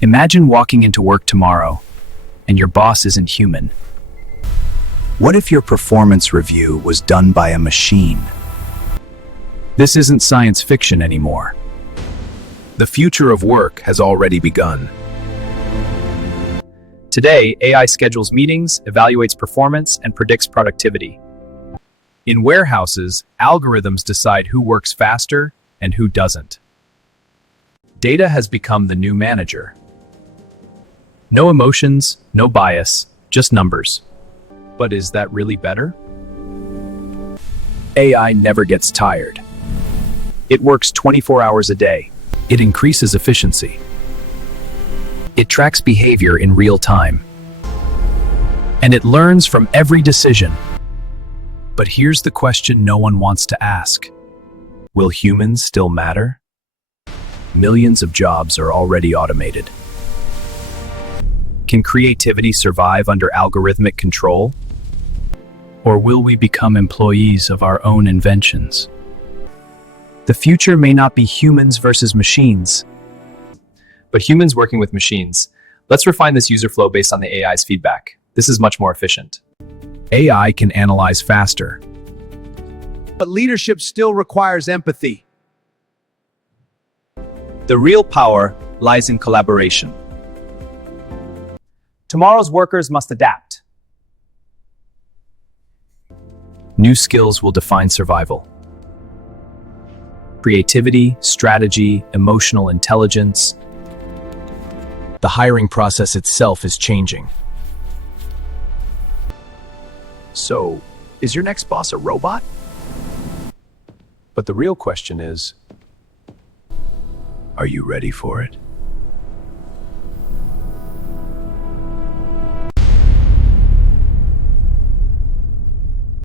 Imagine walking into work tomorrow, and your boss isn't human. What if your performance review was done by a machine? This isn't science fiction anymore. The future of work has already begun. Today, AI schedules meetings, evaluates performance, and predicts productivity. In warehouses, algorithms decide who works faster and who doesn't. Data has become the new manager. No emotions, no bias, just numbers. But is that really better? AI never gets tired. It works 24 hours a day. It increases efficiency. It tracks behavior in real time. And it learns from every decision. But here's the question no one wants to ask. Will humans still matter? Millions of jobs are already automated. Can creativity survive under algorithmic control? Or will we become employees of our own inventions? The future may not be humans versus machines, but humans working with machines. Let's refine this user flow based on the AI's feedback. This is much more efficient. AI can analyze faster. But leadership still requires empathy. The real power lies in collaboration. Tomorrow's workers must adapt. New skills will define survival. Creativity, strategy, emotional intelligence. The hiring process itself is changing. So, is your next boss a robot? But the real question is, are you ready for it?